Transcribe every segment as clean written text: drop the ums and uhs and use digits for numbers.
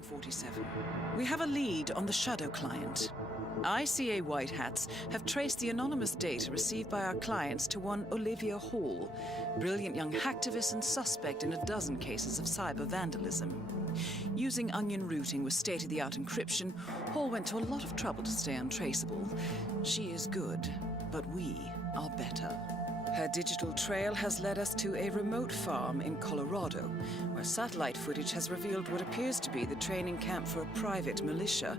morning, 47. We have a lead on the Shadow client. ICA White Hats have traced the anonymous data received by our clients to one Olivia Hall, brilliant young hacktivist and suspect in a dozen cases of cyber vandalism. Using onion routing with state-of-the-art encryption, Hall went to a lot of trouble to stay untraceable. She is good, but we are better. Her digital trail has led us to a remote farm in Colorado, where satellite footage has revealed what appears to be the training camp for a private militia,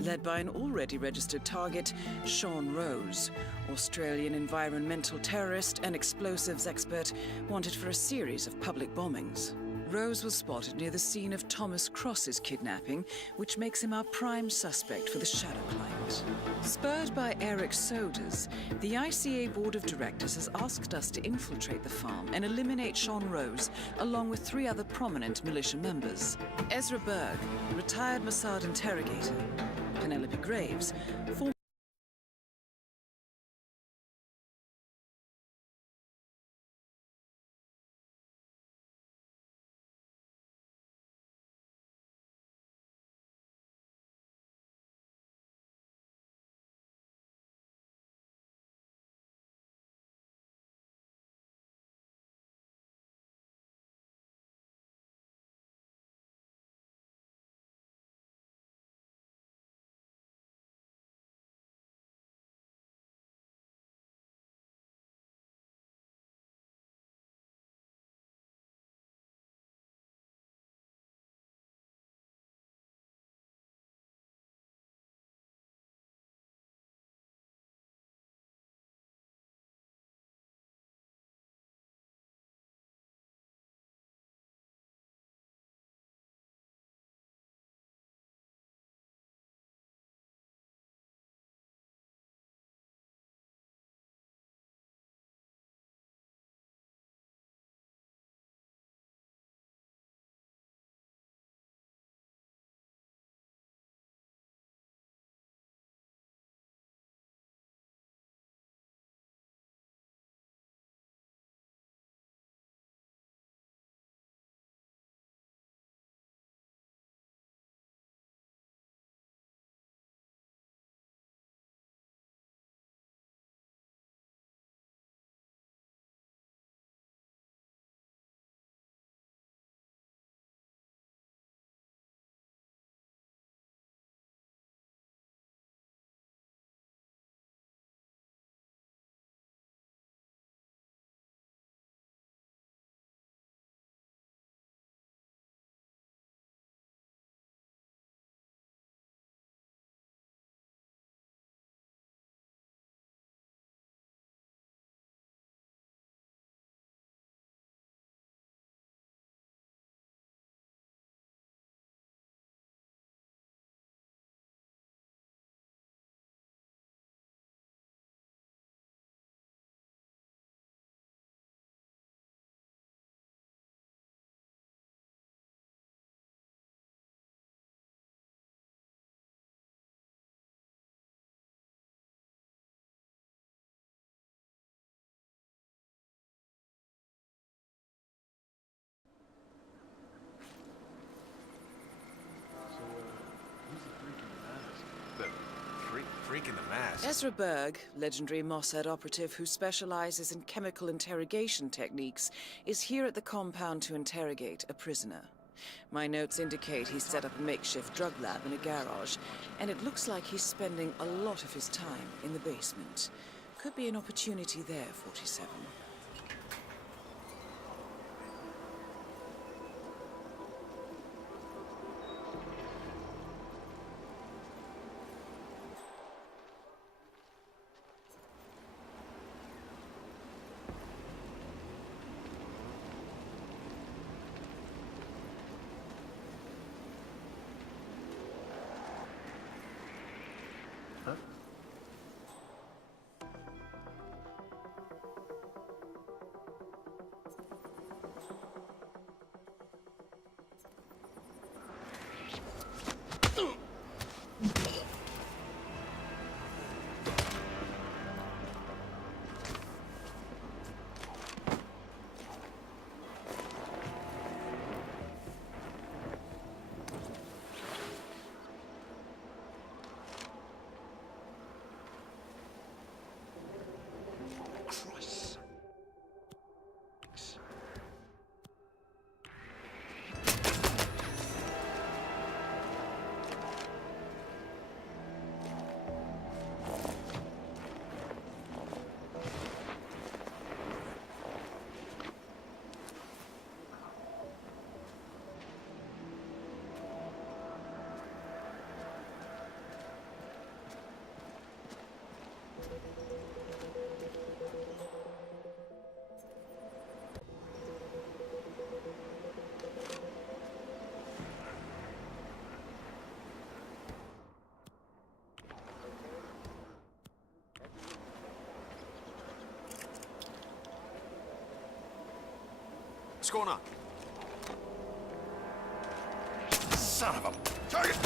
led by an already registered target, Sean Rose, Australian environmental terrorist and explosives expert wanted for a series of public bombings. Rose was spotted near the scene of Thomas Cross's kidnapping, which makes him our prime suspect for the Shadow client. Spurred by Eric Soders, the ICA Board of Directors has asked us to infiltrate the farm and eliminate Sean Rose, along with 3 other prominent militia members. Ezra Berg, retired Mossad interrogator. Penelope Graves, former Freak in the mask. Ezra Berg, legendary Mossad operative who specializes in chemical interrogation techniques, is here at the compound to interrogate a prisoner. My notes indicate he's set up a makeshift drug lab in a garage, and it looks like he's spending a lot of his time in the basement. Could be an opportunity there, 47. going on? Son of a... Target!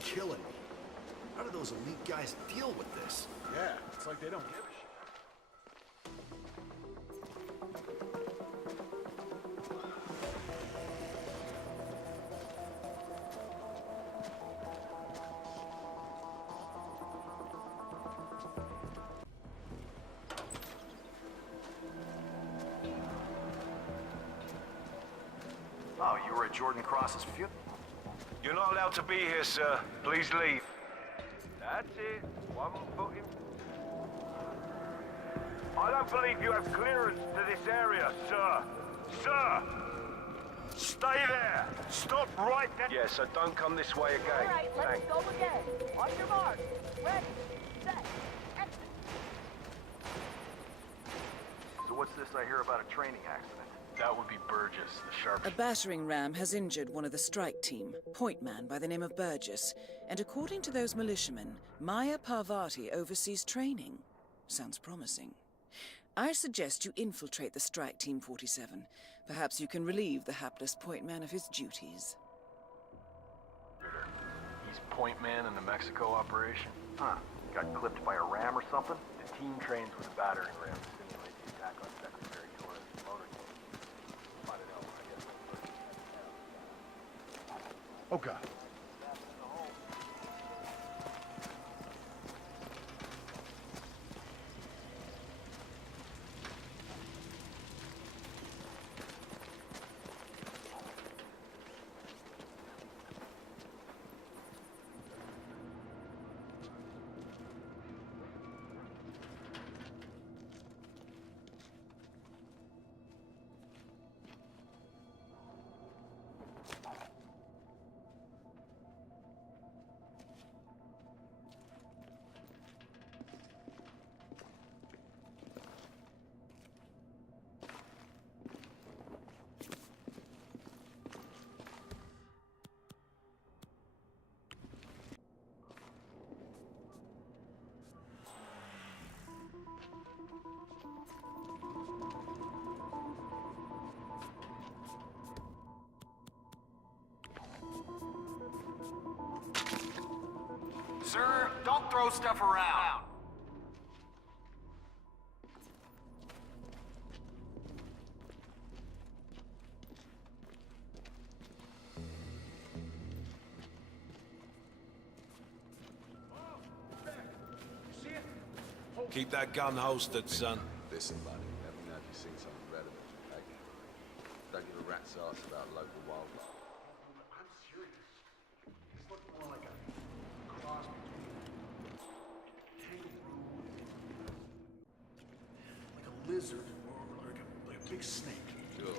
Killing me. How do those elite guys deal with this? Yeah, it's like they don't give a shit. Oh, you were at Jordan Cross's funeral? You're not allowed to be here, sir. Please leave. That's it. One foot in. I don't believe you have clearance to this area, sir. Sir! Stay there! Stop right there! Yeah, so don't come this way again. All right, let's go again. On your mark. Ready, set, exit. So what's this I hear about a training accident? That would be Burgess, the sharp. A battering ram has injured one of the strike team, point man by the name of Burgess, and according to those militiamen, Maya Parvati oversees training. Sounds promising. I suggest you infiltrate the strike team 47. Perhaps you can relieve the hapless point man of his duties. He's point man in the Mexico operation. Huh. Got clipped by a ram or something? The team trains with a battering ram to simulate the attack on Secretary Torres' motorcade. Find it out, I guess. Oh, God. Sir, don't throw stuff around. Keep that gun holstered, son. Listen, buddy, let me know if you've seen something relevant, okay? Don't give a rat's ass about local wildlife. I'm serious. This looks more like a cross between kangaroo and like a lizard or like a big snake. Sure.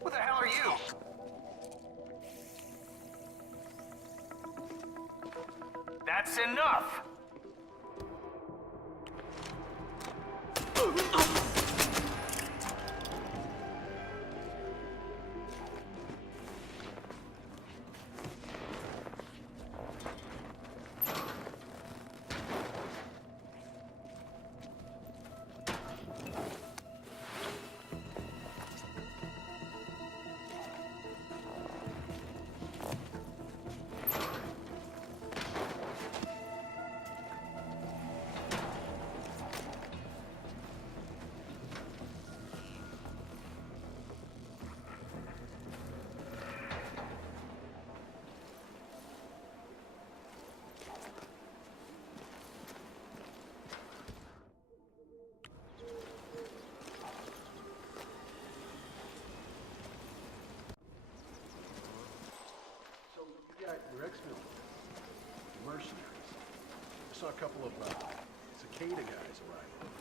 What the hell are you? That's enough! We're ex-military. Mercenaries. I saw a couple of cicada guys arrive over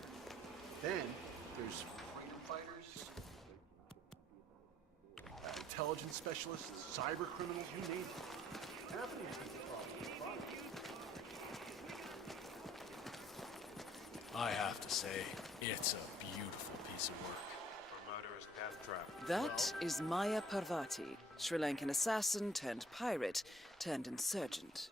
here. Then there's freedom fighters, intelligence specialists, cyber criminals, you name it. Half of these people probably fun. I have to say, it's a beautiful piece of work. A murderous death trap. That is Maya Parvati, Sri Lankan assassin turned pirate turned insurgent.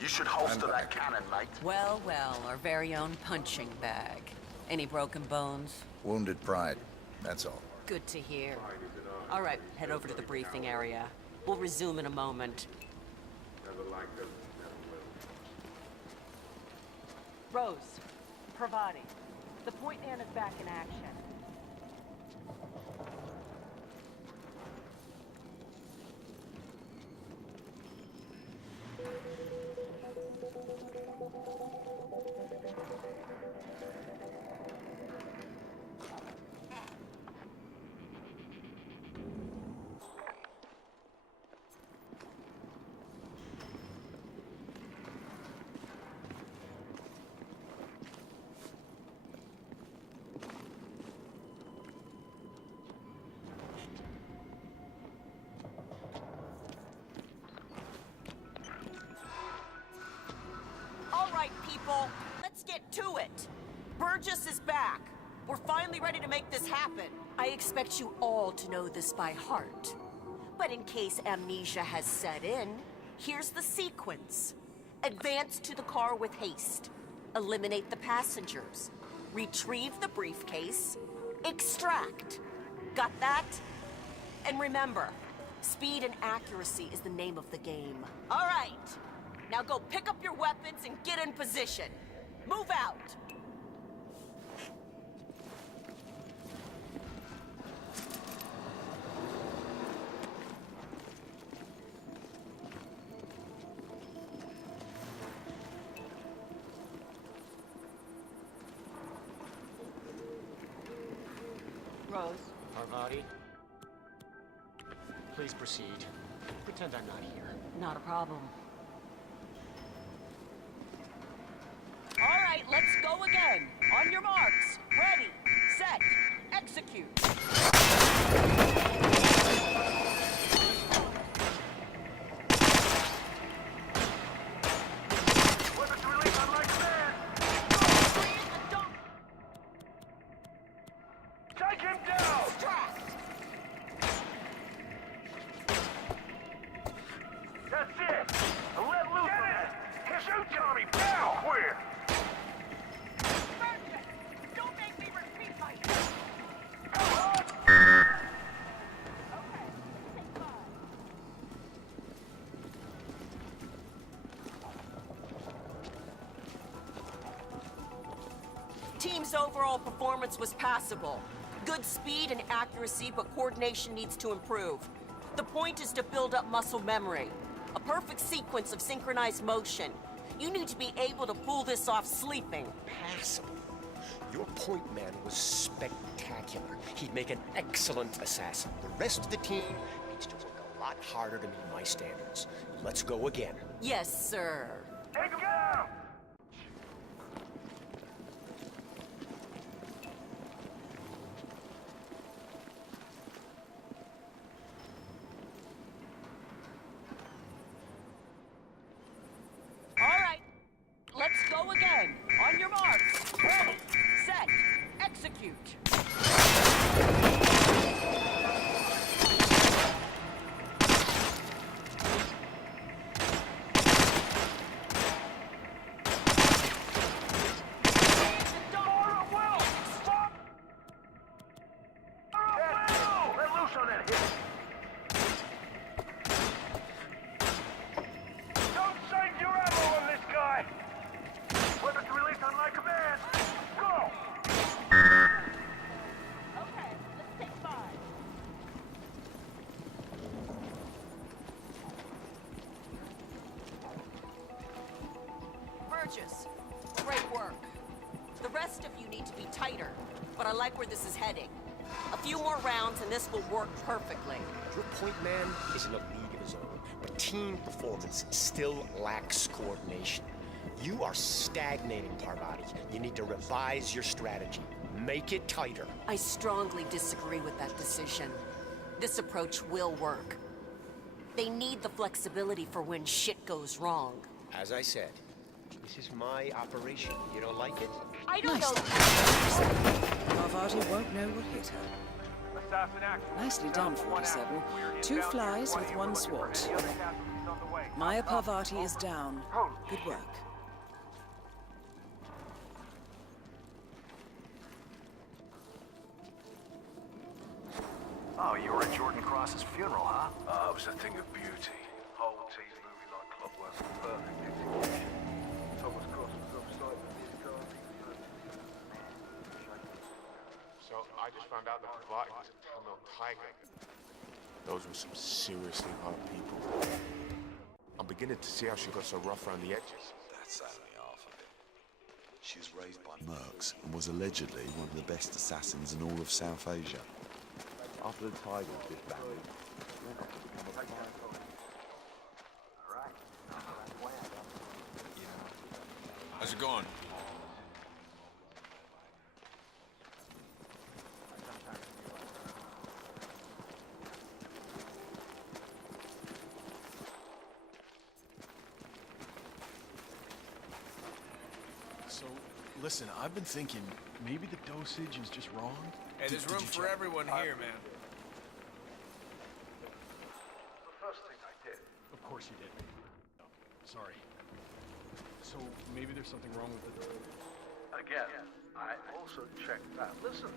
You should holster that cannon, mate. Well, well, our very own punching bag. Any broken bones? Wounded pride, that's all. Good to hear. All right, head over to the briefing area. We'll resume in a moment. Rose, Pravati, the point man is back in action. People, let's get to it. Burgess is back. We're finally ready to make this happen. I expect you all to know this by heart. But in case amnesia has set in, here's the sequence. Advance to the car with haste. Eliminate the passengers. Retrieve the briefcase. Extract. Got that? And remember, speed and accuracy is the name of the game. All right. Now go pick up your weapons and get in position. Move out! Rose. Parvati, please proceed. Pretend I'm not here. Not a problem. All right, let's go again. On your marks. Ready, set, execute. Weapons release on my command. Take him down! Extract. That's it! Now let loose on that! Shoot Tommy! Now! Where? Don't make me repeat myself. Team's overall performance was passable. Good speed and accuracy, but coordination needs to improve. The point is to build up muscle memory. A perfect sequence of synchronized motion. You need to be able to pull this off sleeping. Passable. Your point man was spectacular. He'd make an excellent assassin. The rest of the team needs to work a lot harder to meet my standards. Let's go again. Yes, sir. Take him down! All right, let's go again. On your marks. Ready, set, execute. Let loose on that hit! Don't save your ammo on this guy! Weapons released on my command! Go! Okay, let's take 5. Burgess, great work. The rest of you need to be tighter, but I like where this is heading. A few more rounds and this will work perfectly. Your point man is in a league of his own, but team performance still lacks coordination. You are stagnating, Parvati. You need to revise your strategy. Make it tighter. I strongly disagree with that decision. This approach will work. They need the flexibility for when shit goes wrong. As I said, this is my operation. You don't like it? I don't know. Parvati won't know what hit her. Assassin action. Nicely done, 47. 2 flies with 1 swat. Maya Parvati is down. Good work. Oh, you were at Jordan Cross's funeral, huh? It was a thing of beauty. Whole tease movie like clockwork. Perfect execution. Thomas Cross was upside with his car. So I just found out that Parvati was a Tamil tiger. Those were some seriously hard people. I'm beginning to see how she got so rough around the edges. That's only half of it. She was raised by mercs and was allegedly one of the best assassins in all of South Asia. After the tiger was disbanded, she went off to become a pirate. How's it going? So, listen, I've been thinking maybe the dosage is just wrong. Hey, there's room for everyone here, man. The first thing I did. Of course you did. No, sorry. So maybe there's something wrong with it. Again, I also checked that. Listen,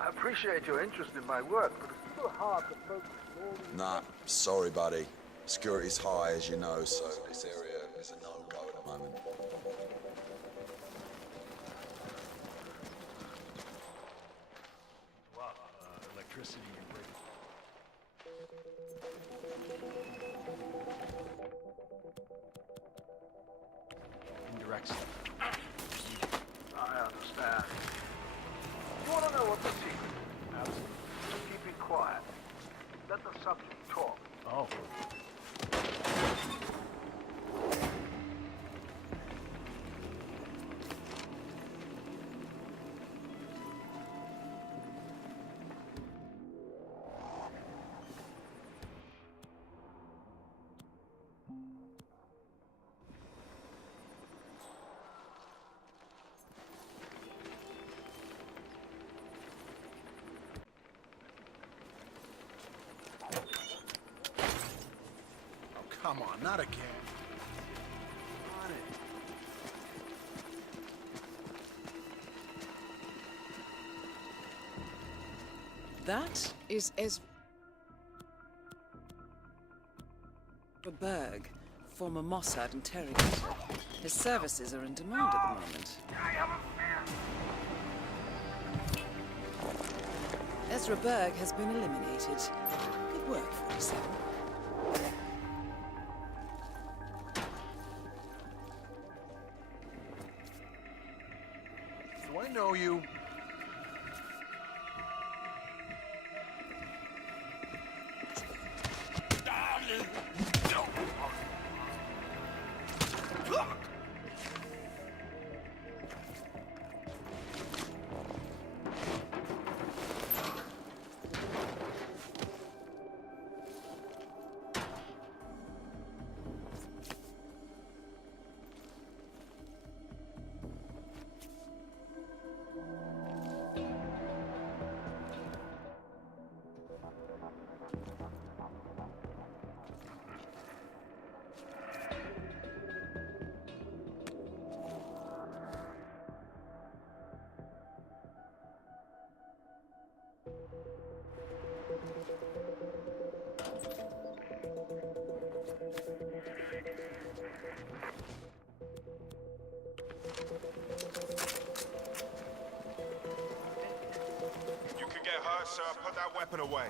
I appreciate your interest in my work, but it's still hard to focus all these... Nah, sorry, buddy. Security's high, as you know, so this area is a no-go at the moment. What? Electricity and break. Indirect stuff. I understand. You want to know what the secret is? Absolutely. Keep it quiet. Let the subject talk. Oh. Come on, not again. On it. That is Ezra Berg, former Mossad interrogator. His services are in demand at the moment. Ezra Berg has been eliminated. Good work, 47. Do I know you? You could get hurt, sir. Put that weapon away.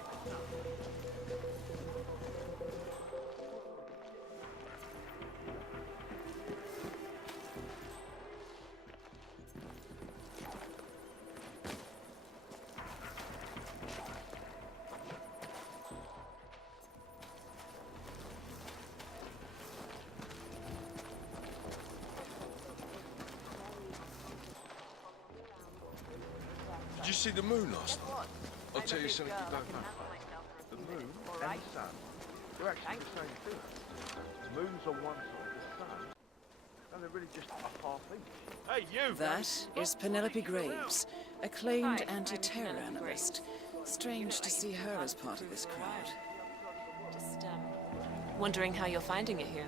you see the moon last night? I'll tell you something you don't know. The moon and the sun, they're actually the same thing. The moon's on one side, the sun, and they're really just a half each. Hey, you! That is Penelope Graves, acclaimed anti-terror analyst. Strange to see her as part of this crowd. Just, wondering how you're finding it here.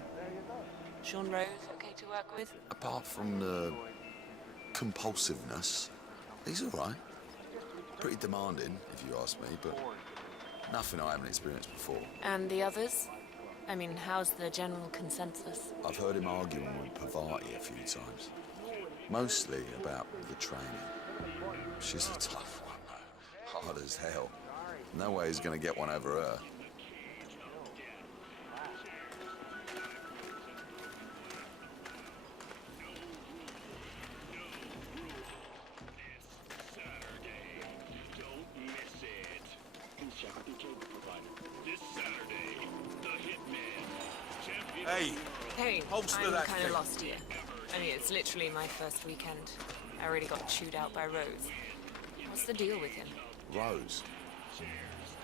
Sean Rose okay to work with? Apart from the compulsiveness, he's all right. Pretty demanding, if you ask me, but nothing I haven't experienced before. And the others? I mean, how's the general consensus? I've heard him arguing with Pavati a few times. Mostly about the training. She's a tough one, though. Hard as hell. No way he's gonna get one over her. Hey! Hey, Holster I'm that kind thing. of lost here. I mean, it's literally my first weekend. I already got chewed out by Rose. What's the deal with him? Rose?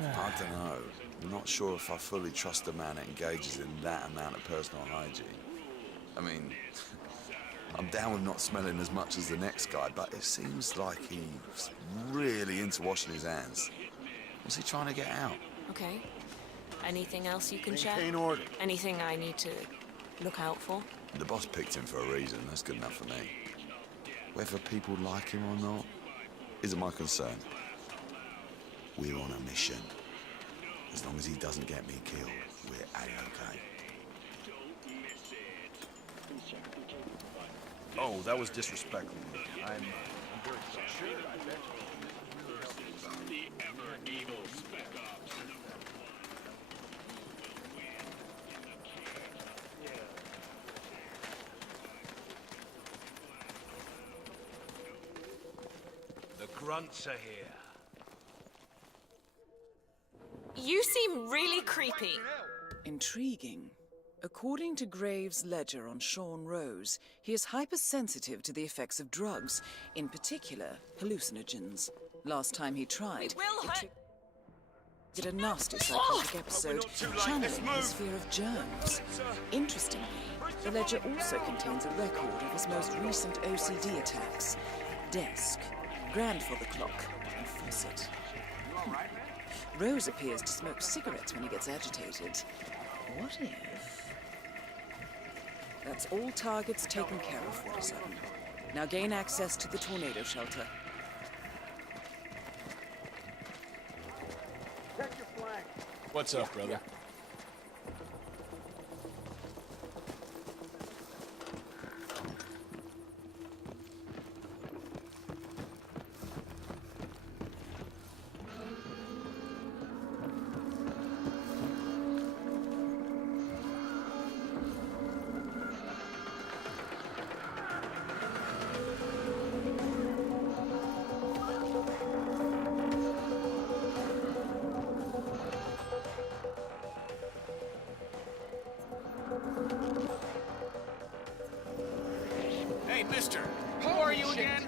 I don't know. I'm not sure if I fully trust a man that engages in that amount of personal hygiene. I mean, I'm down with not smelling as much as the next guy, but it seems like he's really into washing his hands. What's he trying to get out? Okay. Anything else you can Maintain share? order. Anything I need to look out for? The boss picked him for a reason. That's good enough for me. Whether people like him or not isn't my concern. We're on a mission. As long as he doesn't get me killed, we're A-okay. Oh, that was disrespectful. I'm very sorry. Sure, I bet you. The grunts are here. You seem really creepy. Intriguing. According to Graves' ledger on Sean Rose, he is hypersensitive to the effects of drugs, in particular hallucinogens. Last time he tried, it triggered a nasty psychotic episode, channeling his fear of germs. Interestingly, the ledger also contains a record of his most recent OCD attacks: desk, grandfather clock, and faucet. Rose appears to smoke cigarettes when he gets agitated. What if... That's all targets taken care of, 47. Now gain access to the tornado shelter. Check your flank. What's up, brother? Hey, mister! Who are you again?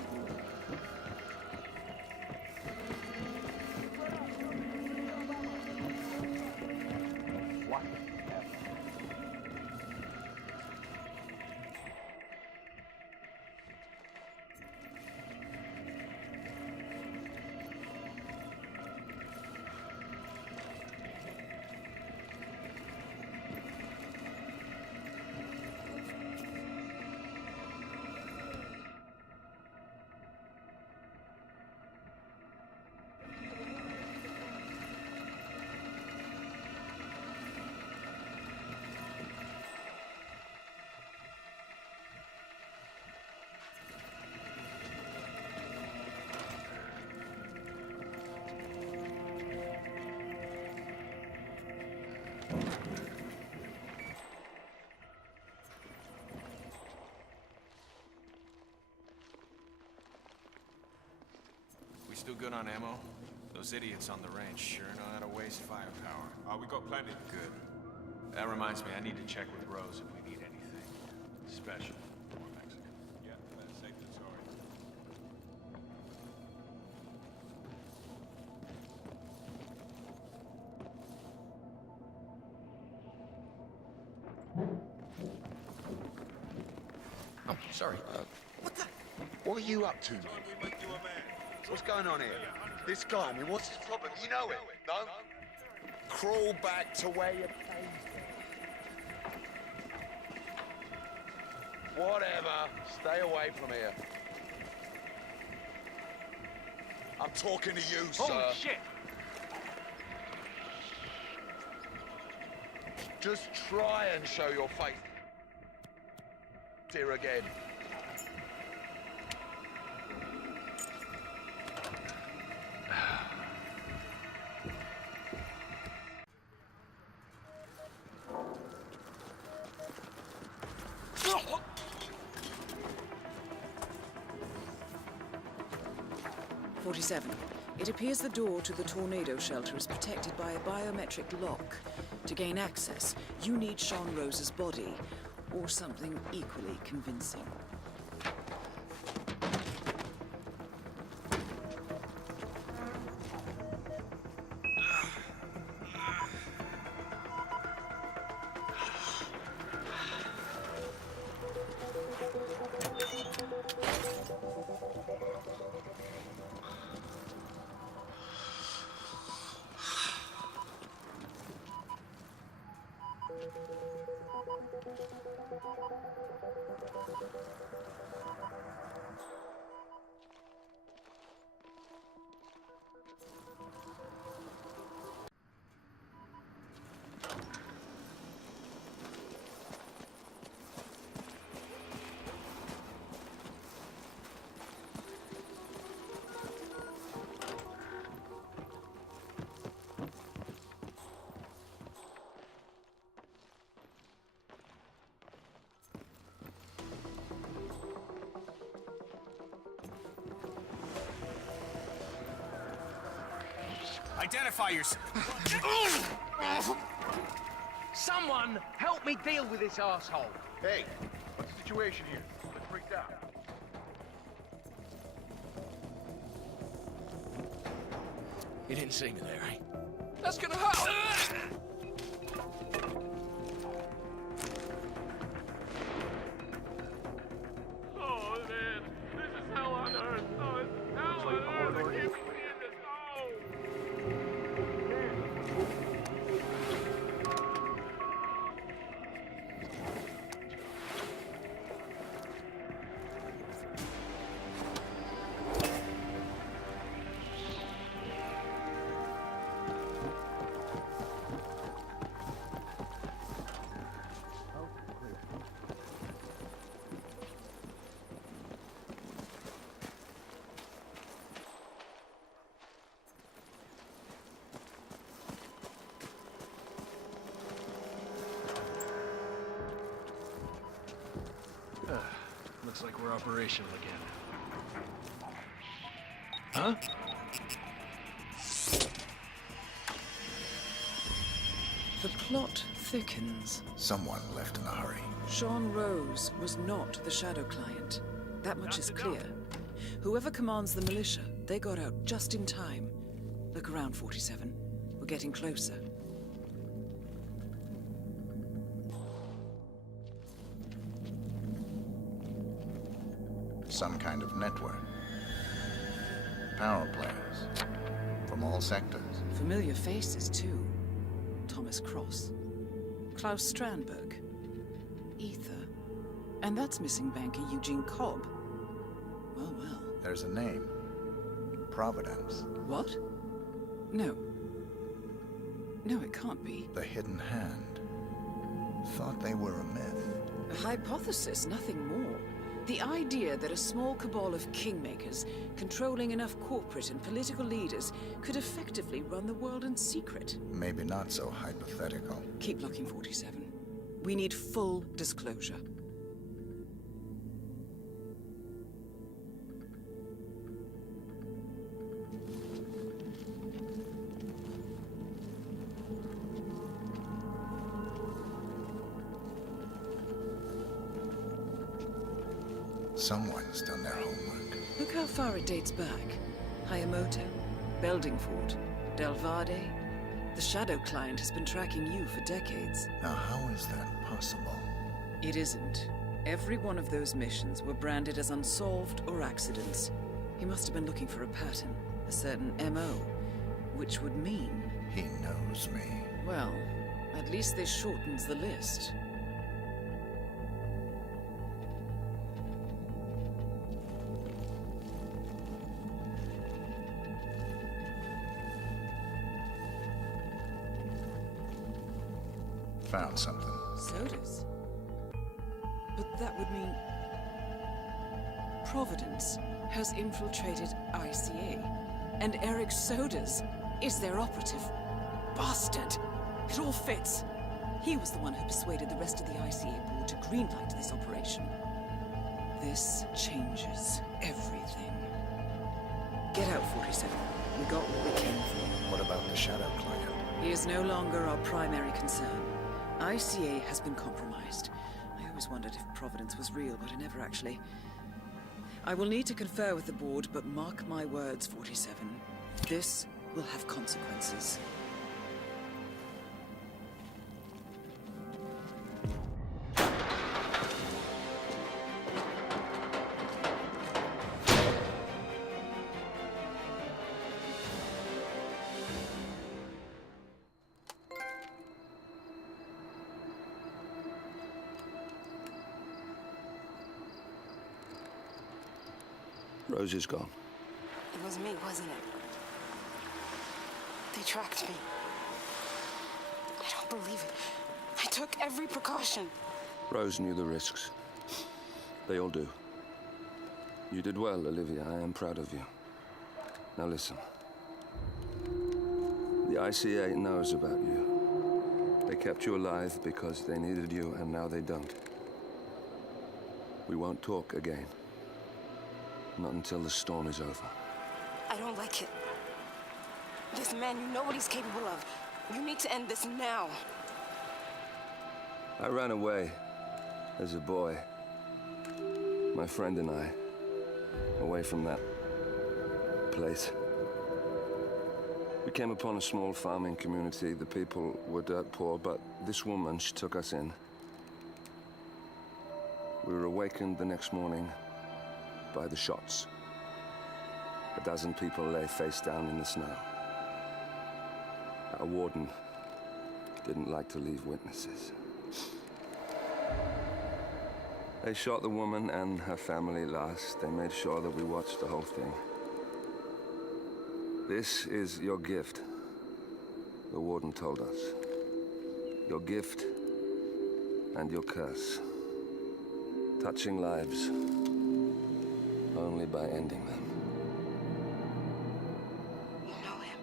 We still good on ammo? Those idiots on the range sure know how to waste firepower. We got plenty. Good. That reminds me, I need to check with Rose if we need anything special. Yeah, safe than sorry. Sorry. What are you up to, man? What's going on here? This guy, I mean, what's his problem? You know it, no? Crawl back to where you came from. Whatever. Stay away from here. I'm talking to you, sir. Holy shit! Just try and show your face here again. It appears the door to the tornado shelter is protected by a biometric lock. To gain access, you need Sean Rose's body, or something equally convincing. Identify yourself. Someone help me deal with this asshole. Hey, what's the situation here? Let's freaked out. You didn't see me there, eh? That's gonna hurt! Oh, man. This is hell on earth. Oh, it's hell on earth. I can't be seeing this. Oh! Looks like we're operational again. Huh? The plot thickens. Someone left in a hurry. Sean Rose was not the Shadow Client. That much is clear. Whoever commands the militia, they got out just in time. Look around, 47. We're getting closer. Some kind of network. Power plays. From all sectors. Familiar faces, too. Thomas Cross. Klaus Strandberg. Ether. And that's missing banker Eugene Cobb. Well, well. There's a name. Providence. What? No. No, it can't be. The Hidden Hand. Thought they were a myth. A hypothesis, nothing more. The idea that a small cabal of kingmakers, controlling enough corporate and political leaders, could effectively run the world in secret. Maybe not so hypothetical. Keep looking, 47. We need full disclosure. Someone's done their homework. Look how far it dates back. Hayamoto, Beldingford, Delvade. The Shadow Client has been tracking you for decades. Now, how is that possible? It isn't. Every one of those missions were branded as unsolved or accidents. He must have been looking for a pattern, a certain MO, which would mean... He knows me. Well, at least this shortens the list. Found something. Sodas? But that would mean... Providence has infiltrated ICA, and Eric Sodas is their operative. Bastard! It all fits. He was the one who persuaded the rest of the ICA board to greenlight this operation. This changes everything. Get out, 47. We got what we came for. What about the Shadow Client? He is no longer our primary concern. ICA has been compromised. I always wondered if Providence was real, but I never actually... I will need to confer with the board, but mark my words, 47. This will have consequences. Rose is gone. It was me, wasn't it? They tracked me. I don't believe it. I took every precaution. Rose knew the risks. They all do. You did well, Olivia. I am proud of you. Now listen. The ICA knows about you. They kept you alive because they needed you, and now they don't. We won't talk again. Not until the storm is over. I don't like it. This man you know what he's capable of. You need to end this now. I ran away as a boy. My friend and I. Away from that place. We came upon a small farming community. The people were dirt poor, but this woman, she took us in. We were awakened the next morning by the shots. A dozen people lay face down in the snow. Our warden didn't like to leave witnesses. They shot the woman and her family last. They made sure that we watched the whole thing. This is your gift, the warden told us. Your gift and your curse. Touching lives only by ending them. You know him.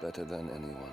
Better than anyone.